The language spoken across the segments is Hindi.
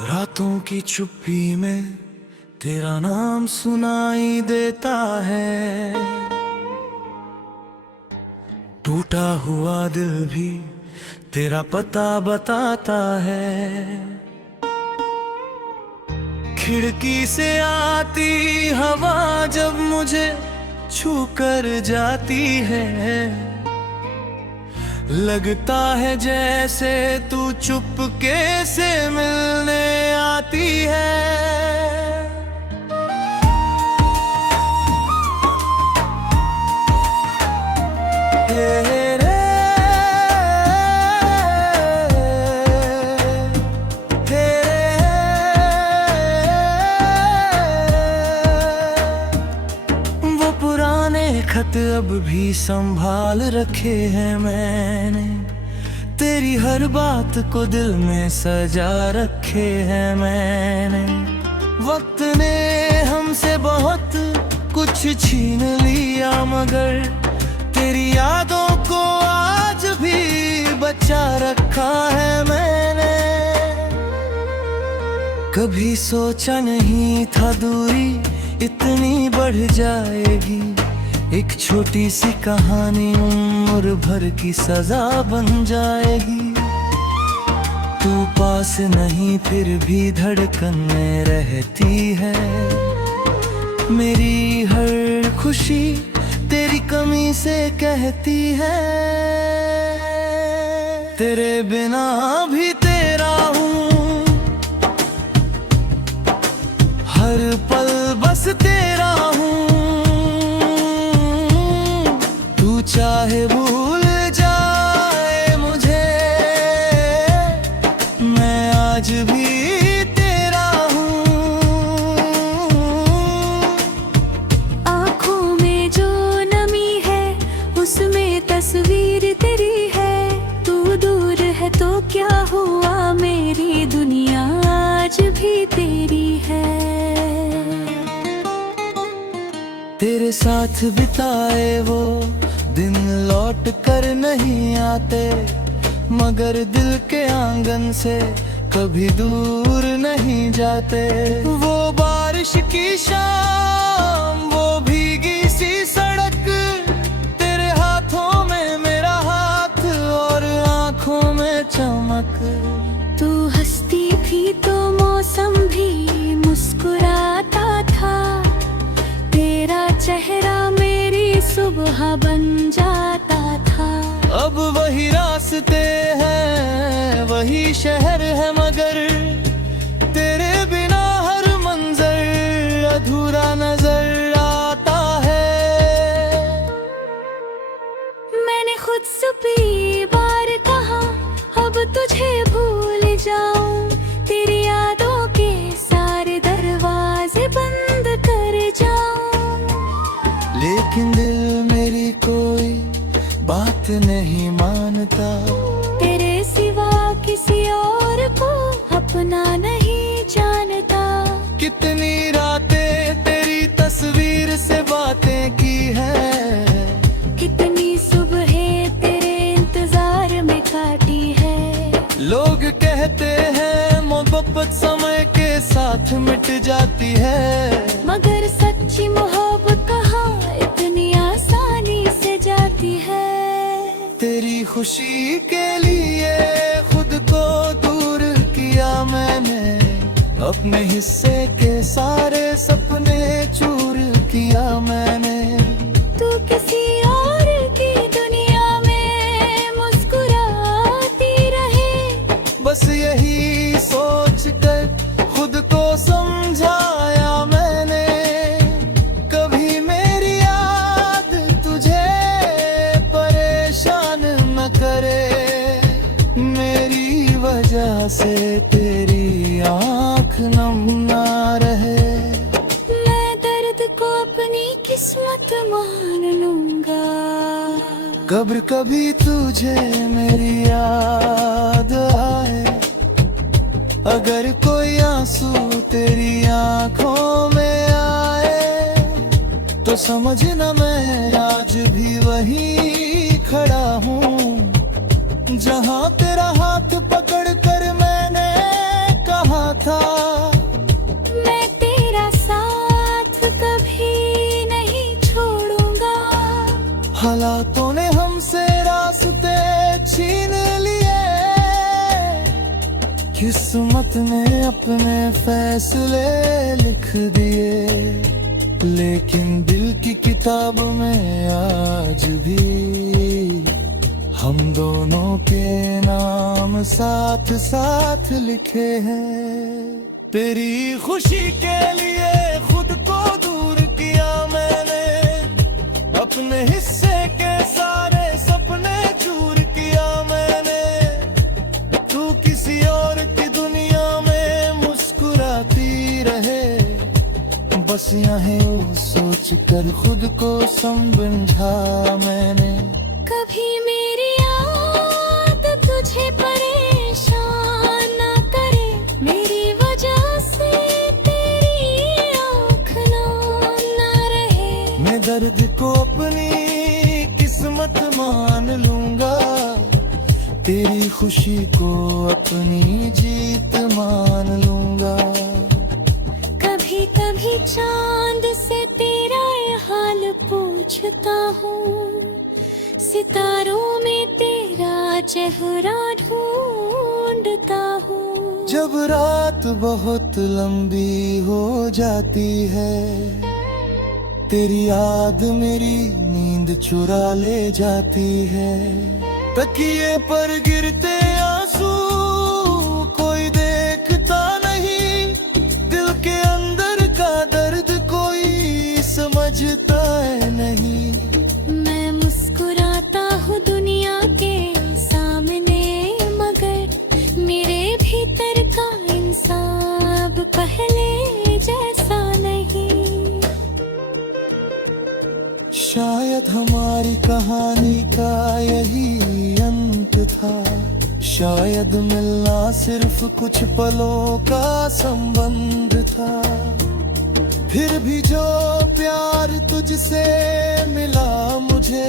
रातों की चुप्पी में तेरा नाम सुनाई देता है। टूटा हुआ दिल भी तेरा पता बताता है। खिड़की से आती हवा जब मुझे छू कर जाती है, लगता है जैसे तू चुपके से मिलने आती है। वो पुराने खत अब भी संभाल रखे हैं मैंने, तेरी हर बात को दिल में सजा रखे हैं मैंने। वक्त ने हमसे बहुत कुछ छीन लिया, मगर तेरी यादों को आज भी बचा रखा है मैंने। कभी सोचा नहीं था दूरी इतनी बढ़ जाएगी, एक छोटी सी कहानी उम्र भर की सजा बन जाएगी। तू पास नहीं फिर भी धड़कन में रहती है, मेरी हर खुशी तेरी कमी से कहती है। तेरे बिना भी तेरा हूँ, हर पल बस तेरा हूँ। तू चाहे भूल जाए मुझे, मैं आज भी तेरा हूँ। आँखों में जो नमी है उसमें तस्वीर तेरी है। तू दूर है तो क्या हुआ, मेरी दुनिया आज भी तेरी है। तेरे साथ बिताए वो दिन लौट कर नहीं आते, मगर दिल के आंगन से कभी दूर नहीं जाते। वो बारिश की शाम, वो भीगी सी सड़क, तेरे हाथों में मेरा हाथ और आंखों में चमक। तू हंसती भी तो मौसम भी मुस्कुराता था, तेरा चेहरा मेरी सुबह बन जाता था। अब वही रास्ते हैं वही शहर है, मगर तेरे बिना हर मंजर अधूरा नजर आता है। मैंने खुद से कई बार कहा अब तुझे भूल जाऊं, तेरी यादों के सारे दरवाजे बंद कर जाऊं। लेकिन दिल मेरी कोई बात नहीं मानता, तेरे सिवा किसी और को अपना नहीं जानता। कितनी रातें तेरी तस्वीर से बातें की है, कितनी सुबहें तेरे इंतजार में काटी है। लोग कहते हैं मोहब्बत समय के साथ मिट जाती है, मगर सच्ची मोहब्बत कहाँ इतनी आसानी से जाती है। तेरी खुशी के लिए खुद को दूर किया मैंने, अपने हिस्से के सारे सपने चूर किया मैंने। तू किसी और की दुनिया में मुस्कुराती रहे, बस यही सोच कर खुद को समझाया मैंने। कभी मेरी याद तुझे परेशान न करे, मेरी वजह से तेरी आँख नम ना रहे। मैं दर्द को अपनी किस्मत मान लूंगा। कब्र कभी तुझे मेरी याद आए, अगर कोई आंसू तेरी आंखों में आए, तो समझना मैं आज भी वही खड़ा हूँ, जहाँ तेरा हाथ पकड़ कर मैंने कहा था। मैं तेरा साथ कभी नहीं छोड़ूंगा। हालातों ने हमसे रास्ते छीन लिए, किस्मत ने अपने फैसले लिख दिए, लेकिन दिल की किताब में आज भी हम दोनों के नाम साथ साथ लिखे हैं। तेरी खुशी के लिए खुद को दूर किया मैंने, अपने हिस्से के सारे सपने चूर किया मैंने। तू किसी और की दुनिया में मुस्कुराती रहे, बस यहाँ सोच कर खुद को समझा मैंने। कभी मेरी याद तुझे परेशान ना करे, मेरी वजह से तेरी आँख ना रहे। मैं दर्द को अपनी किस्मत मान लूंगा, तेरी खुशी को अपनी जीत मान लूंगा। कभी कभी चांद से तेरा ये हाल पूछता हूँ, सितारों में तेरा चेहरा ढूंढता हूँ। जब रात बहुत लंबी हो जाती है, तेरी याद मेरी नींद चुरा ले जाती है। तकिए पर गिरते आंसू कोई देखता नहीं, दिल के अंदर का दर्द कोई समझता है नहीं। मैं मुस्कुराता हूँ दुनिया के सामने, मगर मेरे भीतर का इंसान पहले जैसा नहीं। शायद हमारी कहानी का यही अंत था, शायद मिलना सिर्फ कुछ पलों का संबंध था। फिर भी जो प्यार तुझसे मिला मुझे,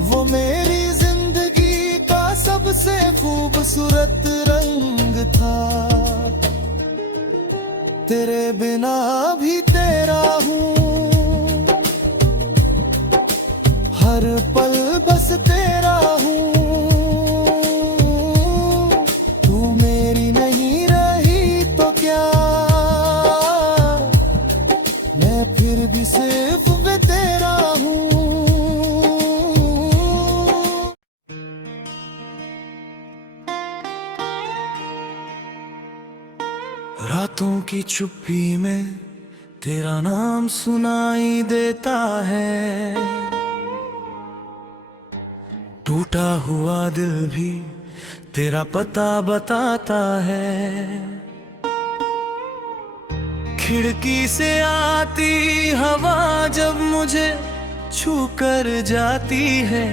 वो मेरी जिंदगी का सबसे खूबसूरत रंग था। तेरे बिना भी तेरा हूँ, हर पल बस तेरा हूँ। तू मेरी नहीं रही तो क्या, मैं फिर भी सिर्फ वे तेरा हूँ। रातों की चुप्पी में तेरा नाम सुनाई देता है, टूटा हुआ दिल भी तेरा पता बताता है। खिड़की से आती हवा जब मुझे छू कर जाती है,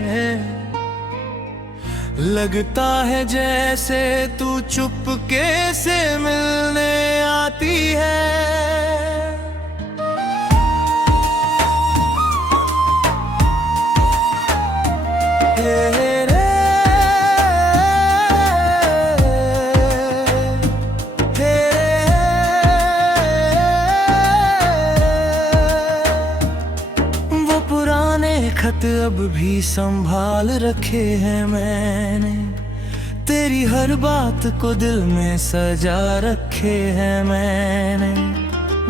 लगता है जैसे तू चुपके से मिलने आती है। वो पुराने खत अब भी संभाल रखे हैं मैंने, तेरी हर बात को दिल में सजा रखे हैं मैंने।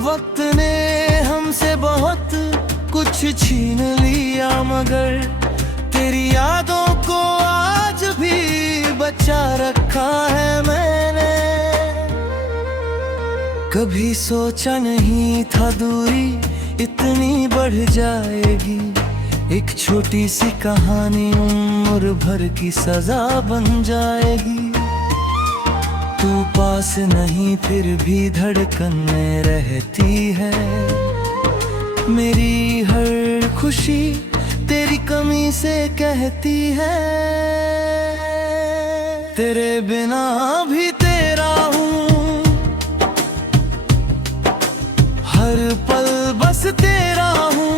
वक्त ने हमसे बहुत कुछ छीन लिया, मगर तेरी यादों को आज भी बचा रखा है मैंने। कभी सोचा नहीं था दूरी इतनी बढ़ जाएगी, एक छोटी सी कहानी उम्र भर की सजा बन जाएगी। तू पास नहीं फिर भी धड़कन में रहती है, मेरी हर खुशी तेरी कमी से कहती है। तेरे बिना भी तेरा हूँ, हर पल बस तेरा हूँ।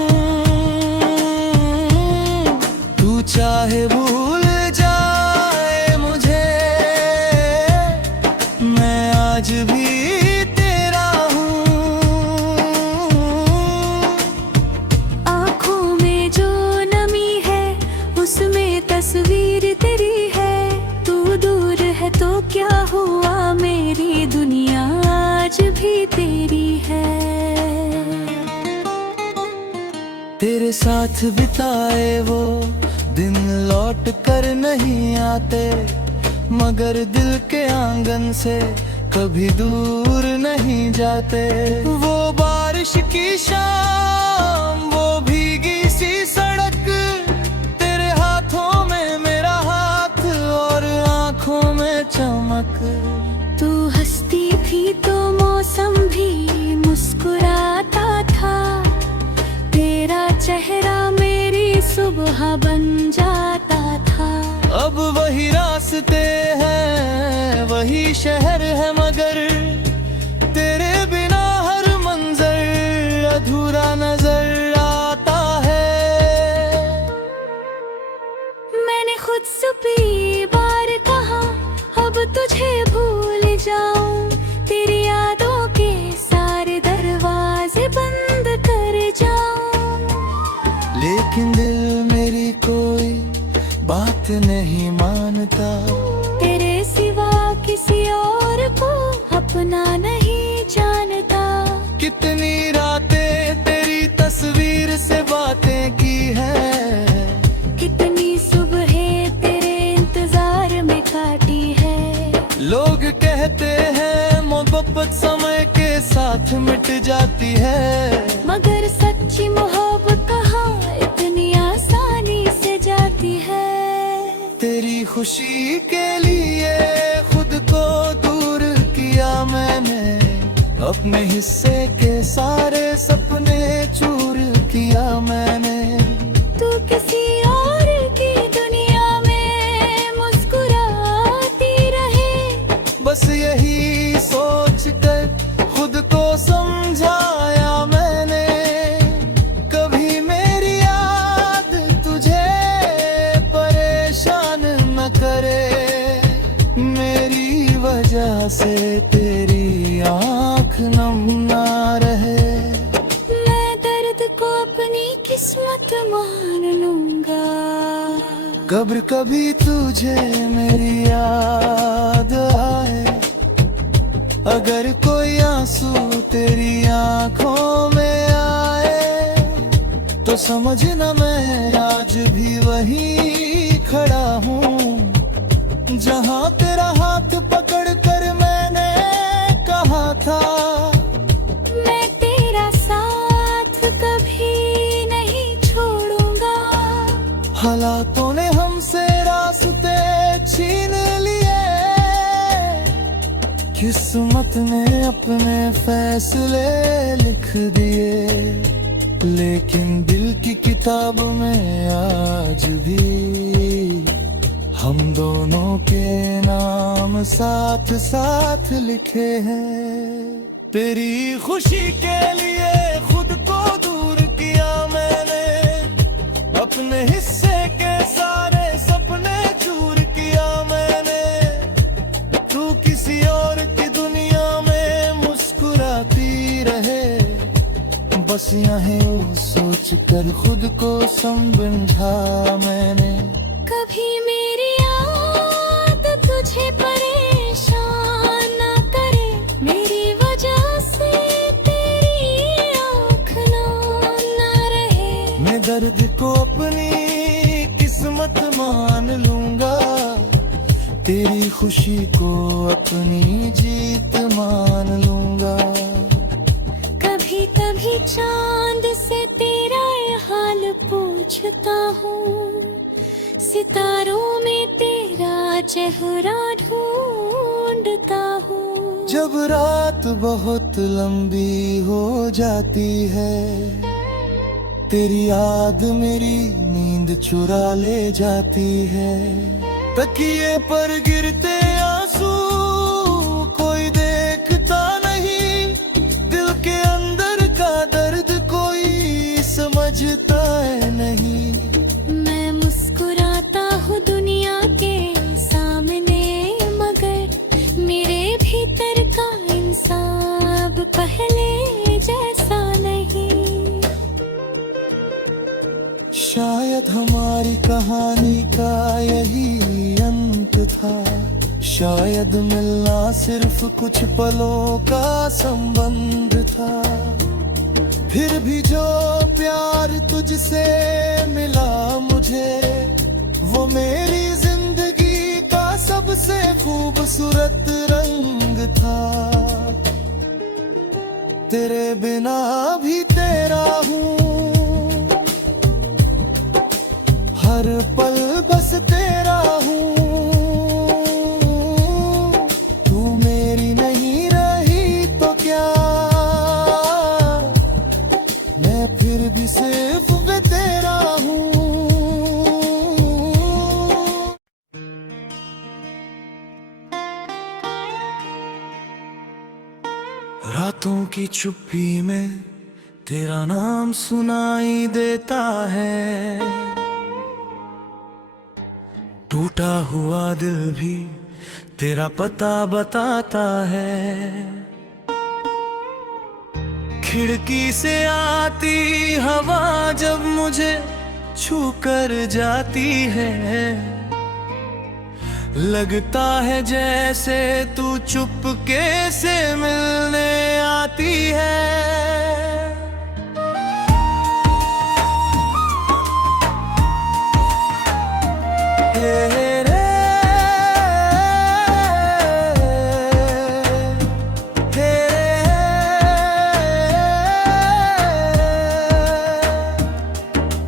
तू चाहे भूल जाए मुझे, मैं आज भी उसमें तस्वीर तेरी है। तू दूर है तो क्या हुआ, मेरी दुनिया आज भी तेरी है। तेरे साथ बिताए वो दिन लौट कर नहीं आते, मगर दिल के आंगन से कभी दूर नहीं जाते। वो बारिश की शाम, वो भीगी सी सड़क, तेरे हाथों में मेरा हाथ और आंखों में चमक। तू हंसती थी तो मौसम भी मुस्कुराता था, तेरा चेहरा मेरी सुबह बन जाता था। अब वही रास्ते हैं, वही शहर है, मगर तेरे बिना हर मंजर अधूरा नजर आता है। मैंने खुद से कई बार कहा अब तुझे भूल जाऊं, तेरी यादों के सारे दरवाजे बंद कर जाऊं। लेकिन दिल मेरी कोई बात नहीं मानता, तेरे सिवा किसी और को अपना नहीं जानता। कितनी रातें तेरी तस्वीर से बातें की है, कितनी सुबहें तेरे इंतजार में काटी है। लोग कहते हैं मोहब्बत समय के साथ मिट जाती है, मगर सच्ची मोहब्बत कहाँ इतनी आसानी से जाती है। तेरी खुशी के लिए खुद को दूर किया मैंने, अपने हिस्से के सारे सपने चूर किया मैंने। तू किसी और की दुनिया में मुस्कुराती रहे, बस यही सोच कर खुद को समझाया मैंने। कभी मेरी याद तुझे परेशान न करे, मेरी वजह से तेरी आँख नम ना रहे। मैं दर्द को अपनी किस्मत मान लूंगा, कब्र कभी तुझे मेरी याद आए, अगर कोई आंसू तेरी आंखों में आए, तो समझना मैं आज भी वहीं खड़ा हूँ, जहाँ तेरा हाथ पकड़ कर मैंने कहा था। मैं तेरा साथ कभी नहीं छोड़ूंगा। हालातों ने हमसे रास्ते छीन लिए, किस्मत ने अपने फैसले लिख दिए, लेकिन दिल की किताब में आज भी हम दोनों के नाम साथ साथ लिखे हैं। तेरी खुशी के लिए खुद को दूर किया मैंने, अपने हिस्से के सारे सपने चूर किया मैंने। तू किसी और की दुनिया में मुस्कुराती रहे, बस यहाँ सोच कर खुद को समझा मैंने। कभी मेरी याद तुझे परेशान ना करे, मेरी वजह से तेरी आँख ना रहे। मैं दर्द को अपनी किस्मत मान लूंगा, तेरी खुशी को अपनी जीत मान लूंगा। कभी कभी चांद से तेरा ये हाल पूछता हूँ, सितारों में तेरा चेहरा ढूंढता हूँ। जब रात बहुत लंबी हो जाती है, तेरी याद मेरी नींद चुरा ले जाती है। तकिए पर गिरते आंसू कोई देखता नहीं, दिल के अंदर का दर्द कोई समझता है नहीं। मैं मुस्कुराता हूँ दुनिया के सामने, मगर मेरे भीतर का इंसान अब पहले जैसा नहीं। शायद हमारी कहानी का यही अंत था। शायद मिलना सिर्फ कुछ पलों का संबंध था। फिर भी जो प्यार तुझसे मिला मुझे, वो मेरी जिंदगी का सबसे खूबसूरत रंग था। तेरे बिना भी तेरा हूँ, हर पल बस तेरा हूँ। तू मेरी नहीं रही तो क्या, मैं फिर भी सिर्फ वे तेरा हूँ। रातों की चुप्पी में तेरा नाम सुनाई देता है। टूटा हुआ दिल भी तेरा पता बताता है। खिड़की से आती हवा जब मुझे छू कर जाती है, लगता है जैसे तू चुपके से मिलने आती है।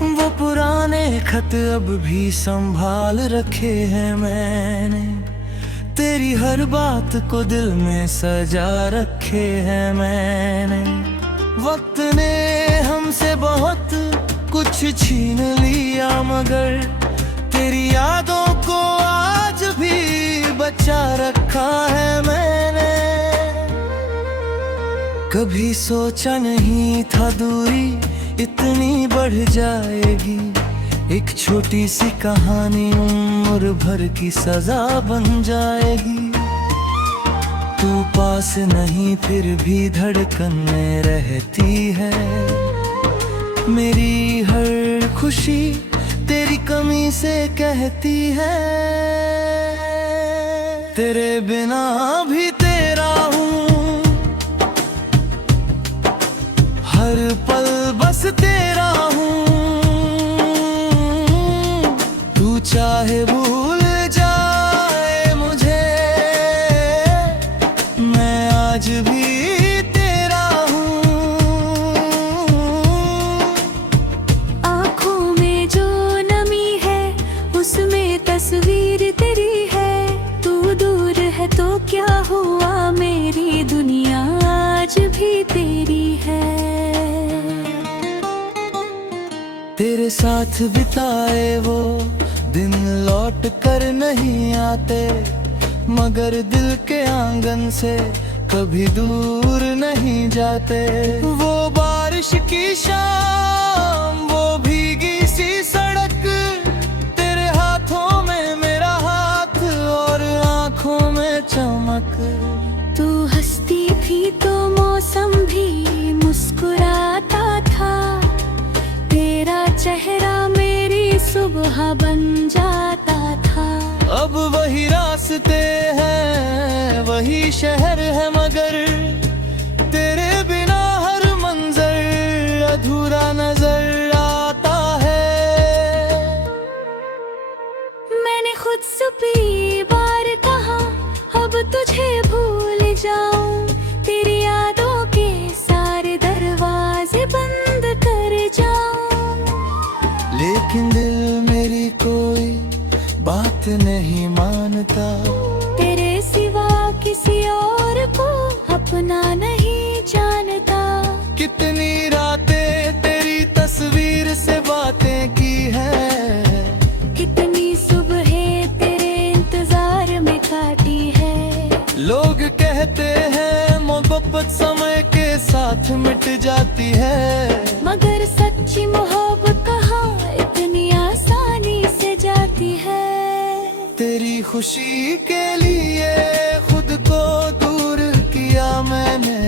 वो पुराने खत अब भी संभाल रखे हैं मैंने। तेरी हर बात को दिल में सजा रखे हैं मैंने। वक्त ने हमसे बहुत कुछ छीन लिया, मगर तेरी यादों को आज भी बचा रखा है मैंने। कभी सोचा नहीं था दूरी इतनी बढ़ जाएगी। एक छोटी सी कहानी उम्र भर की सजा बन जाएगी। तू पास नहीं फिर भी धड़कन में रहती है। मेरी हर खुशी तेरी कमी से कहती है। तेरे बिना भी तेरा हूँ, हर पल बस तेरा हूँ। तू चाहे भूल जाए मुझे, मैं आज भी तेरा हूँ। आँखों में जो नमी है, उसमें तस्वीर तेरी है। तू दूर है तो क्या हुआ, मेरी दुनिया आज भी तेरी है। तेरे साथ बिताए वो दिन लौट कर नहीं आते, मगर दिल के आंगन से कभी दूर नहीं जाते। वो बारिश की शाम, वो भीगी सी सड़क, तेरे हाथों में मेरा हाथ और आंखों में चमक। तू हंसती थी तो मौसम भी मुस्कुराता था। तेरा चेहरा मेरी सुबह बन जाता था। अब वही रास्ते हैं, वही शहर है, मगर तेरे बिना हर मंजर अधूरा नजर आता है। मैंने खुद से भी बार कहा, अब तुझे भूल जाऊं। तेरी यादों के सारे दरवाजे बंद कर जाऊं। लेकिन दिल मेरी कोई बात नहीं मानता। तेरे सिवा किसी और को अपना नहीं जानता। कितनी रातें तेरी तस्वीर से बातें की है। कितनी सुबहें तेरे इंतजार में काटी है। लोग कहते हैं मोहब्बत समय के साथ मिट जाती है, मगर सच्ची मोहब्बत कहाँ इतनी आसानी से जाती है। तेरी खुशी के लिए खुद को दूर किया मैंने।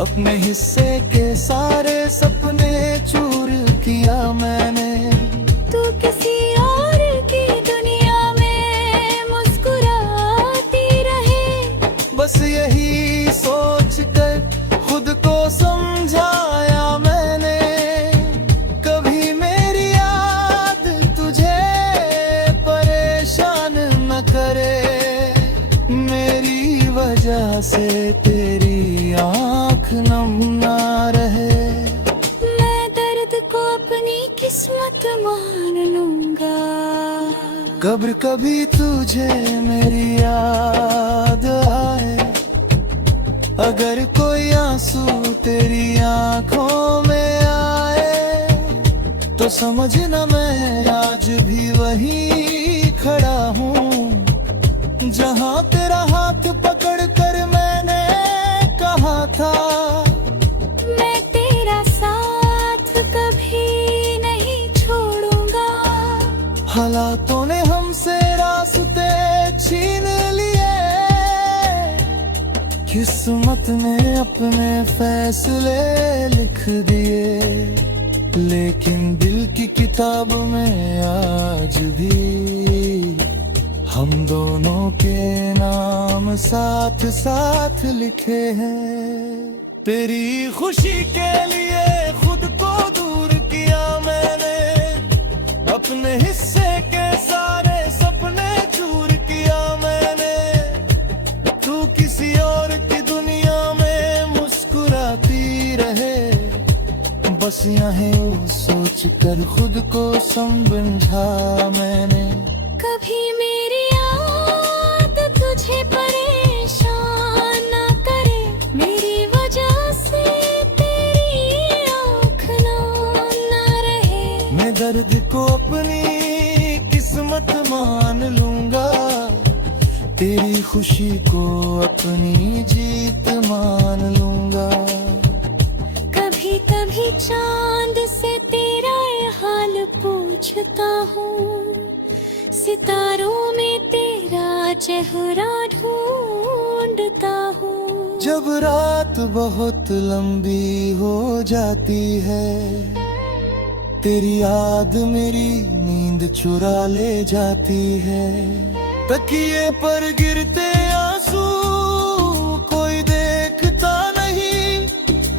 अपने हिस्से के सारे सपने चूर किया मैंने। तू किसी और की नम ना रहे। मैं दर्द को अपनी किस्मत मान लूंगा। कब्र कभी तुझे मेरी याद आए, अगर कोई आंसू तेरी आंखों में आए, तो समझना मैं आज भी वहीं खड़ा हूँ, जहाँ तेरा हाथ पकड़ कर मैंने कहा था, मैं तेरा साथ कभी नहीं छोड़ूंगा। हालातों ने हमसे रास्ते छीन लिए, किस्मत ने अपने फैसले लिख दिए, लेकिन दिल की किताब में आज भी हम दोनों के नाम साथ साथ लिखे हैं। तेरी खुशी के लिए खुद को दूर किया मैंने, अपने हिस्से के सारे सपने चूर किया मैंने। तू किसी और की दुनिया में मुस्कुराती रहे, बस यहाँ सोच कर खुद को समझा मैंने। कभी मेरी याद तुझे परेशान ना करे, मेरी वजह से तेरी आँख ना रहे। मैं दर्द को अपनी किस्मत मान लूंगा, तेरी खुशी को अपनी जीत मान लूंगा। कभी कभी चांद से तेरा ये हाल पूछता हूँ, सितारों में तेरा चेहरा ढूंढता हूँ। जब रात बहुत लंबी हो जाती है, तेरी याद मेरी नींद चुरा ले जाती है। तकिए पर गिरते आंसू कोई देखता नहीं,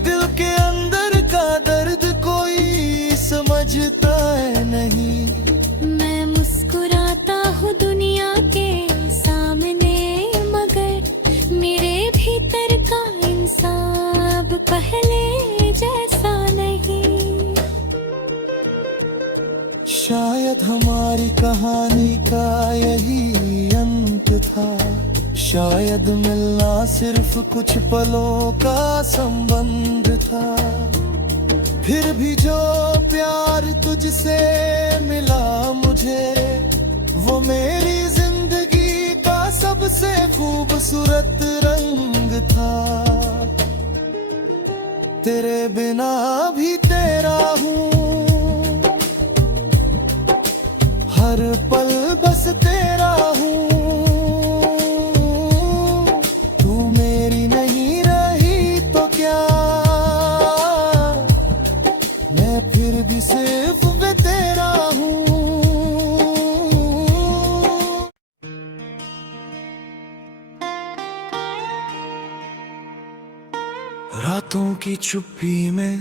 दिल के अंदर का दर्द कोई समझता है नहीं। मैं मुस्कुराता हूँ दुनिया के सामने, मगर मेरे भीतर का इंसान अब पहले जैसा नहीं। शायद हमारी कहानी का यही अंत था, शायद मिलना सिर्फ कुछ पलों का संबंध था। फिर भी जो प्यार तुझसे मिला मुझे, वो मेरी जिंदगी का सबसे खूबसूरत रंग था। तेरे बिना भी तेरा हूँ, हर पल बस तेरा हूँ। तू मेरी नहीं रही तो क्या, मैं फिर भी सिर्फ वे तेरा हूँ। रातों की चुप्पी में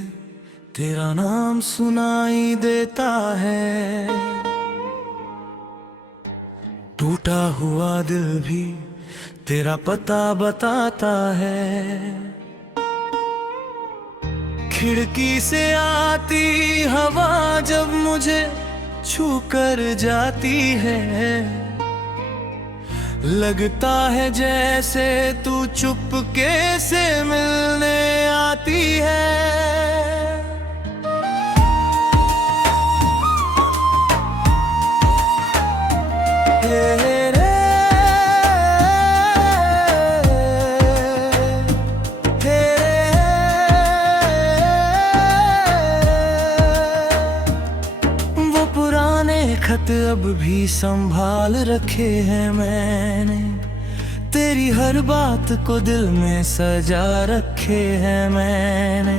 तेरा नाम सुनाई देता है, टूटा हुआ दिल भी तेरा पता बताता है। खिड़की से आती हवा जब मुझे छू कर जाती है, लगता है जैसे तू चुपके से मिलने आती है। वो पुराने खत अब भी संभाल रखे हैं मैंने, तेरी हर बात को दिल में सजा रखे हैं मैंने।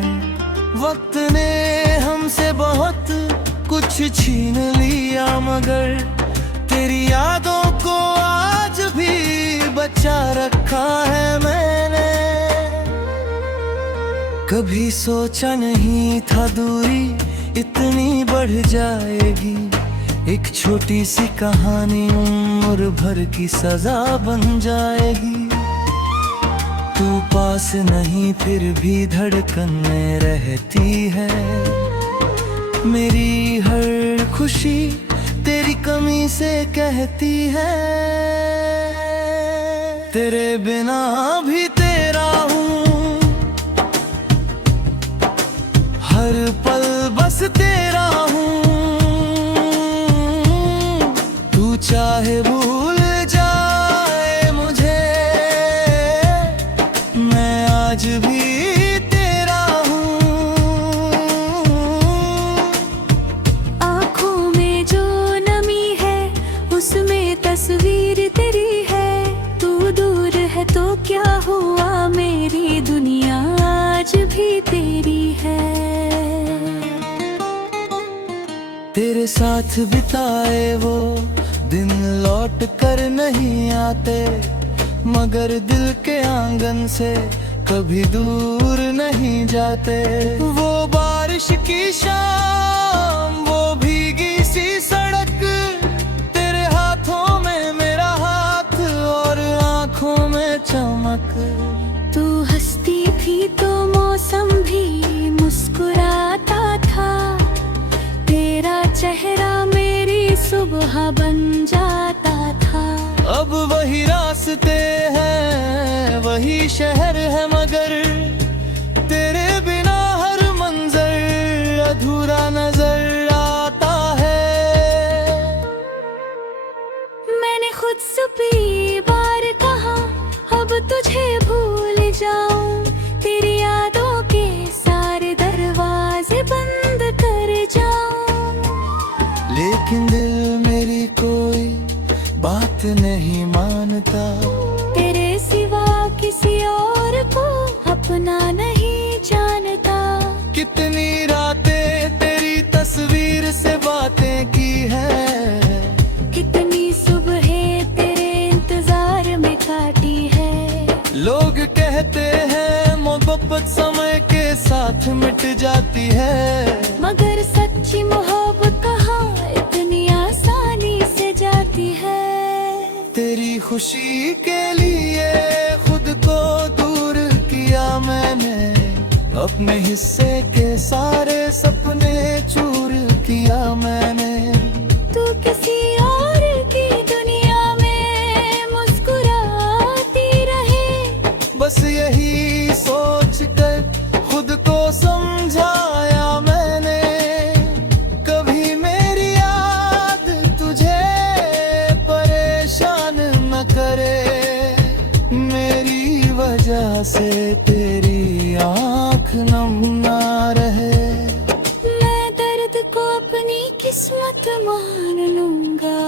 वक्त ने हमसे बहुत कुछ छीन लिया, मगर तेरी यादों को आज भी बचा रखा है मैंने। कभी सोचा नहीं था दूरी इतनी बढ़ जाएगी, एक छोटी सी कहानी उम्र भर की सजा बन जाएगी। तू पास नहीं फिर भी धड़कन में रहती है। मेरी हर खुशी तेरी कमी से कहती है। तेरे बिना भी तेरा हूँ, हर पल बस तेरा हूँ। तू चाहे भूल जाए मुझे, मैं आज भी तेरा हूँ। आँखों में जो नमी है उसमें तस्वीर तेरी है। तू दूर है तो क्या हुआ, मेरी दुनिया आज भी तेरी है। तेरे साथ बिताए वो दिन लौट कर नहीं आते, मगर दिल के आंगन से कभी दूर नहीं जाते। वो बारिश की शाम, वो भीगी सी सड़क, तेरे हाथों में मेरा हाथ और आंखों में चमक। तू हंसती थी तो मौसम भी मुस्कुराता था। तेरा चेहरा मेरी सुबह बन जाता था। अब वही रास्ते हैं, वही शहर है, मगर तेरे बिना हर मंजर अधूरा नजर आता है। मैंने खुद से भी बार कहा अब तुझे भूल जाऊं। तेरी यादों के सारे दरवाजे बंद कर जाऊं। लेकिन दिल मेरी कोई बात नहीं मानता। तेरे सिवा किसी और को अपना नहीं जानता। कितनी रातें तेरी तस्वीर से बातें की है, कितनी सुबहें तेरे इंतजार में काटी है। लोग कहते हैं मोहब्बत समय के साथ मिट जाती है, मगर सच्ची मोहब्बत कहाँ इतनी आसानी से जाती है। तेरी खुशी के लिए खुद को दूर किया मैंने, अपने हिस्से के सारे सपने चूर किया मैंने। तू किसी और की दुनिया में मुस्कुराती रहे, बस यही सोच कर खुद को समझाया मैंने। कभी मेरी याद तुझे परेशान न करे, मेरी वजह से तेरी आँख नम ना रहे। मैं दर्द को अपनी किस्मत मान लूंगा।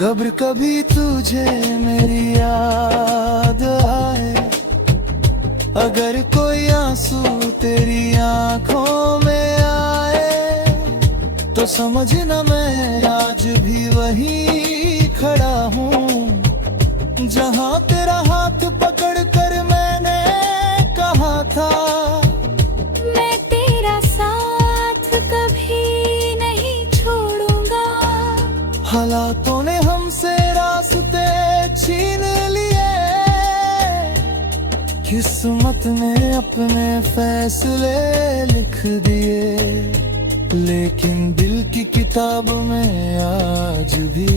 कब्र कभी तुझे मेरी याद आए, अगर कोई आंसू तेरी आंखों में आए, तो समझना मैं आज भी वहीं खड़ा हूँ, जहाँ तेरा हाथ पकड़ कर मैंने कहा था। मैं तेरा साथ कभी नहीं छोड़ूंगा। हालातों ने हमसे रास्ते छीन लिए, किस्मत ने अपने फैसले लिख दिए, लेकिन दिल की किताब में आज भी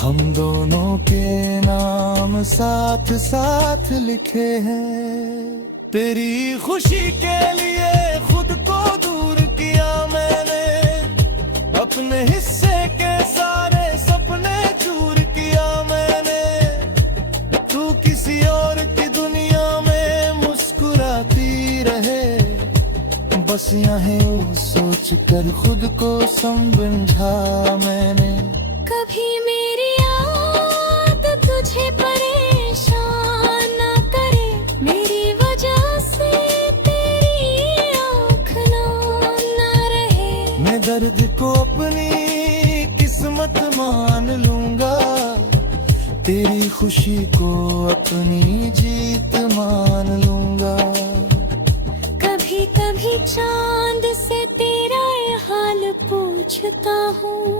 हम दोनों के नाम साथ साथ लिखे हैं। तेरी खुशी के लिए खुद को दूर किया मैंने, अपने हिस्से के सारे सपने चूर किया मैंने। तू किसी और की दुनिया में मुस्कुराती रहे, बस यहाँ सोच कर खुद को समझा मैंने। कभी मेरी याद तुझे परेशान न करे, मेरी वजह से तेरी आँख ना रहे। मैं दर्द को अपनी किस्मत मान लूंगा, तेरी खुशी को अपनी जीत मान लूंगा। कभी कभी चांद से तेरा ये हाल पूछता हूँ,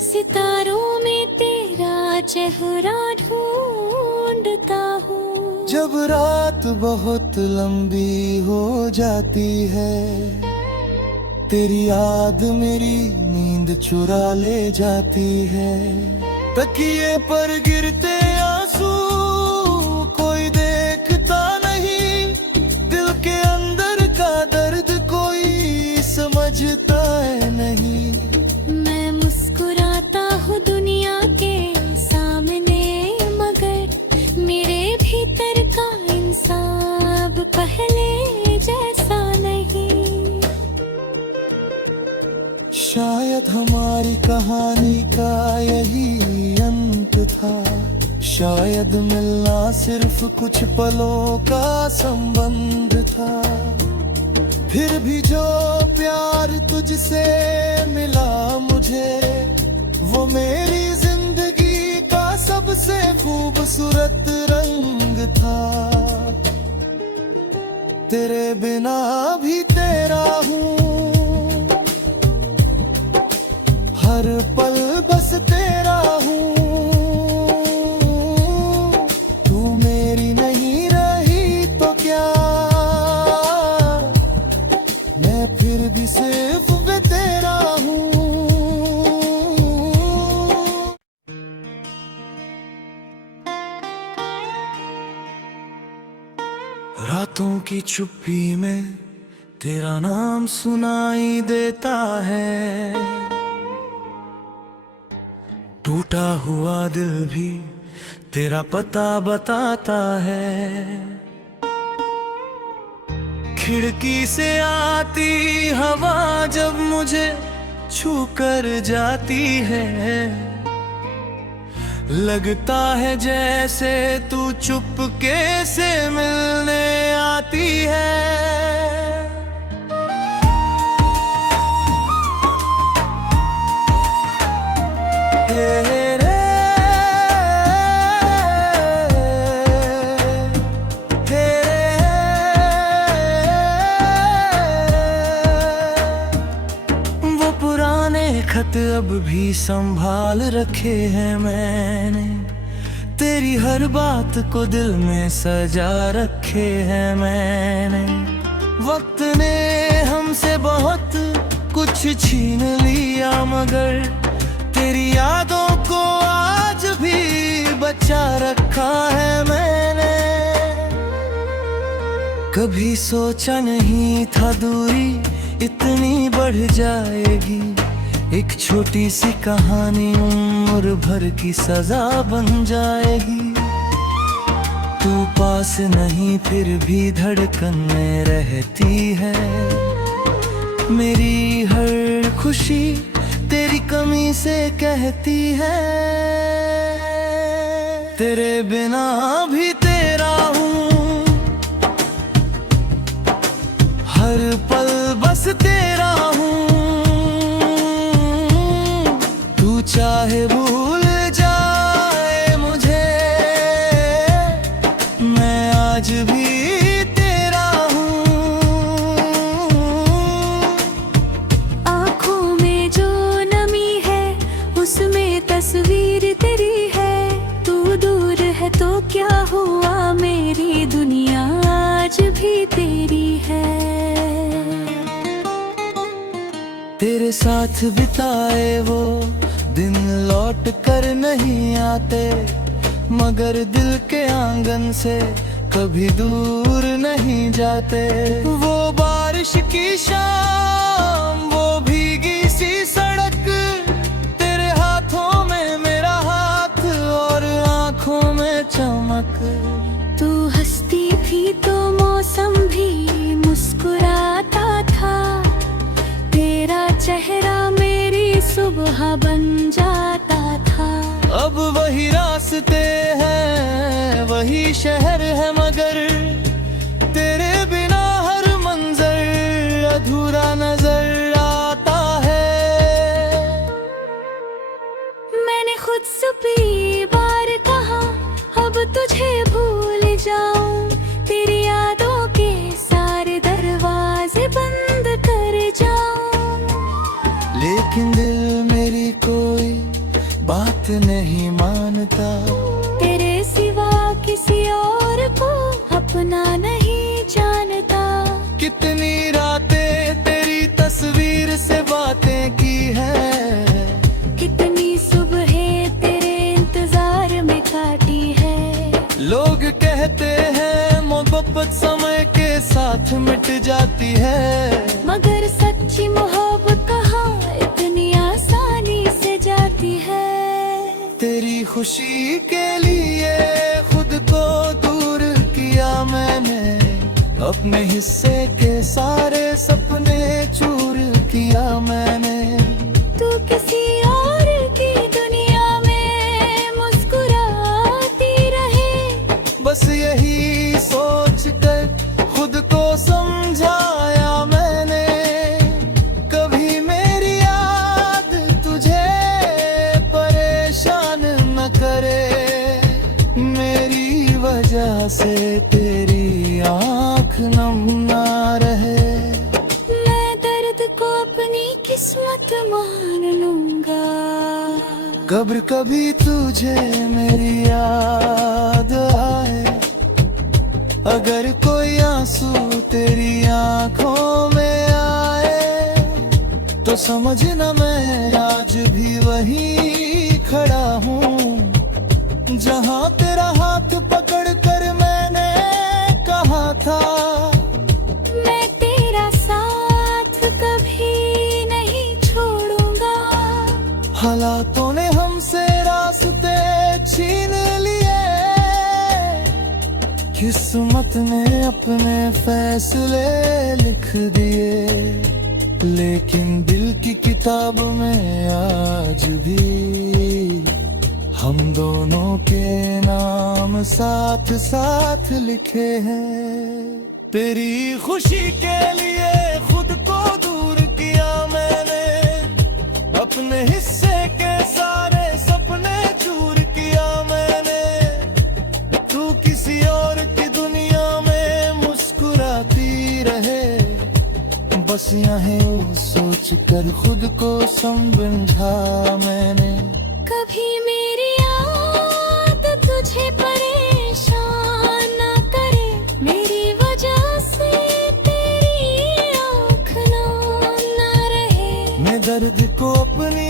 सितारों में तेरा चेहरा ढूंढता जब रात बहुत लंबी हो जाती है, तेरी याद मेरी नींद चुरा ले जाती है। तकिए पर गिरते आंसू कोई देखता नहीं, दिल के अंदर का दर्द कोई समझता है नहीं। मैं मुस्कुराता हूँ दुनिया के सामने, मगर मेरे भीतर का इंसान अब पहले जैसा नहीं। शायद हमारी कहानी का यही अंत था, शायद मिलना सिर्फ कुछ पलों का संबंध था। फिर भी जो प्यार तुझसे मिला मुझे, वो मेरी जिंदगी का सबसे खूबसूरत रंग था। तेरे बिना भी तेरा हूँ, हर पल बस तेरा हूँ। तू मेरी नहीं रही तो क्या, मैं फिर भी सिर्फ वे तेरा हूँ। रातों की चुप्पी में तेरा नाम सुनाई देता है, टूटा हुआ दिल भी तेरा पता बताता है। खिड़की से आती हवा जब मुझे छू कर जाती है, लगता है जैसे तू चुपके से मिलने आती है। वो पुराने खत अब भी संभाल रखे हैं मैंने, तेरी हर बात को दिल में सजा रखे हैं मैंने। वक्त ने हमसे बहुत कुछ छीन लिया, मगर तेरी यादों को आज भी बचा रखा है मैंने। कभी सोचा नहीं था दूरी इतनी बढ़ जाएगी, एक छोटी सी कहानी उम्र भर की सजा बन जाएगी। तू पास नहीं फिर भी धड़कन में रहती है, मेरी हर खुशी तेरी कमी से कहती है। तेरे बिना भी तेरा हूँ, हर पल बस तेरा हूँ। तू चाहे भूल जाए मुझे, मैं आज भी तेरा हूँ। आँखों में जो नमी है उसमें तस्वीर तेरी है, तू दूर है तो क्या हुआ मेरी दुनिया आज भी तेरी है। तेरे साथ बिताए वो दिन लौट कर नहीं आते, मगर दिल के आंगन से कभी दूर नहीं जाते। वो बारिश की शाम, वो भीगी सी सड़क, तेरे हाथों में मेरा हाथ और आंखों में चमक। तू हंसती थी तो मौसम भी मुस्कुराता था, तेरा चेहरा मेरी सुबह बन जाता था। अब वही रास्ते हैं वही शहर है, मगर तेरे बिना हर मंजर अधूरा नजर आता है। मैंने खुद से भी बार कहा अब तुझे भूल जाऊं, तेरी यादों के सारे दरवाजे बंद कर जाऊं। लेकिन दिल मेरी कोई बात नहीं मानता, तेरे सिवा किसी और को मोहब्बत समय के साथ मिट जाती है, मगर सच्ची मोहब्बत कहाँ इतनी आसानी से जाती है। तेरी खुशी के लिए खुद को दूर किया मैंने, अपने हिस्से के सारे सपने चूर किया मैंने। तू किसी और की दुनिया में मुस्कुराती रहे, बस यही सोच कर खुद को समझाया मैंने। कभी मेरी याद तुझे परेशान न करे, मेरी वजह से तेरी आँख नम ना रहे। मैं दर्द को अपनी किस्मत मान लूंगा, कब्र कभी तुझे मेरी याद आए, अगर कोई आंसू तेरी आंखों में आए, तो समझना मैं आज भी वहीं खड़ा हूँ, जहाँ तेरा हाथ पकड़ कर मैंने कहा था। मैं तेरा साथ कभी नहीं छोड़ूंगा। हालातों ने हमसे रास्ते छीन लिए, किस्मत ने अपने फैसले लिख दिए, लेकिन दिल की किताब में आज भी हम दोनों के नाम साथ साथ लिखे हैं। तेरी खुशी के लिए खुद को दूर किया मैंने, अपने हिस्से के सारे सपने चूर किया मैंने। तू किसी और की दुनिया में मुस्कुराती रहे, बस यहाँ सोच कर खुद को समझा मैंने। कभी मेरी याद तुझे परेशान न करे, मेरी वजह से तेरी आँख ना रहे। मैं दर्द को अपनी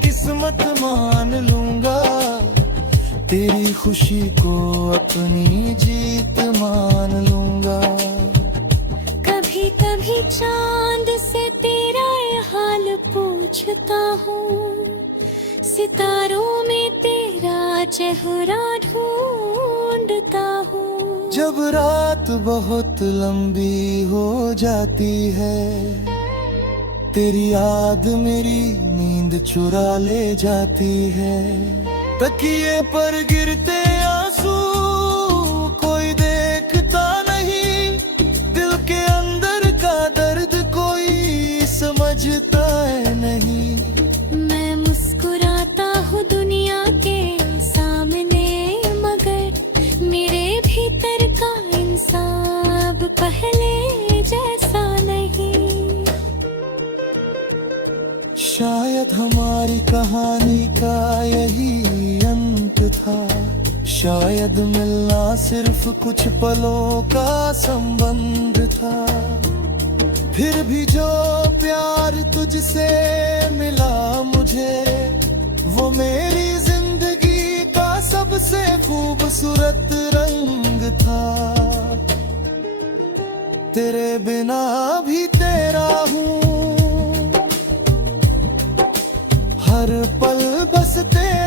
किस्मत मान लूंगा, तेरी खुशी को अपनी जीत मान लूंगा। कभी कभी चांद से तेरा ये हाल पूछता हूँ, सितारों में तेरा चेहरा ढूंढता हूँ। जब रात बहुत लंबी हो जाती है, तेरी याद मेरी नींद चुरा ले जाती है। तकिए पर गिरते आंसू कोई देखता नहीं, दिल के अंदर का दर्द कोई समझता है नहीं। मैं मुस्कुराता हूँ दुनिया के सामने, मगर मेरे भीतर का इंसान पहले जैसा नहीं। शायद हमारी कहानी का यही अंत था, शायद मिलना सिर्फ कुछ पलों का संबंध था। फिर भी जो प्यार तुझसे मिला मुझे, वो मेरी जिंदगी का सबसे खूबसूरत रंग था। तेरे बिना भी तेरा हूँ, हर पल बस तेरा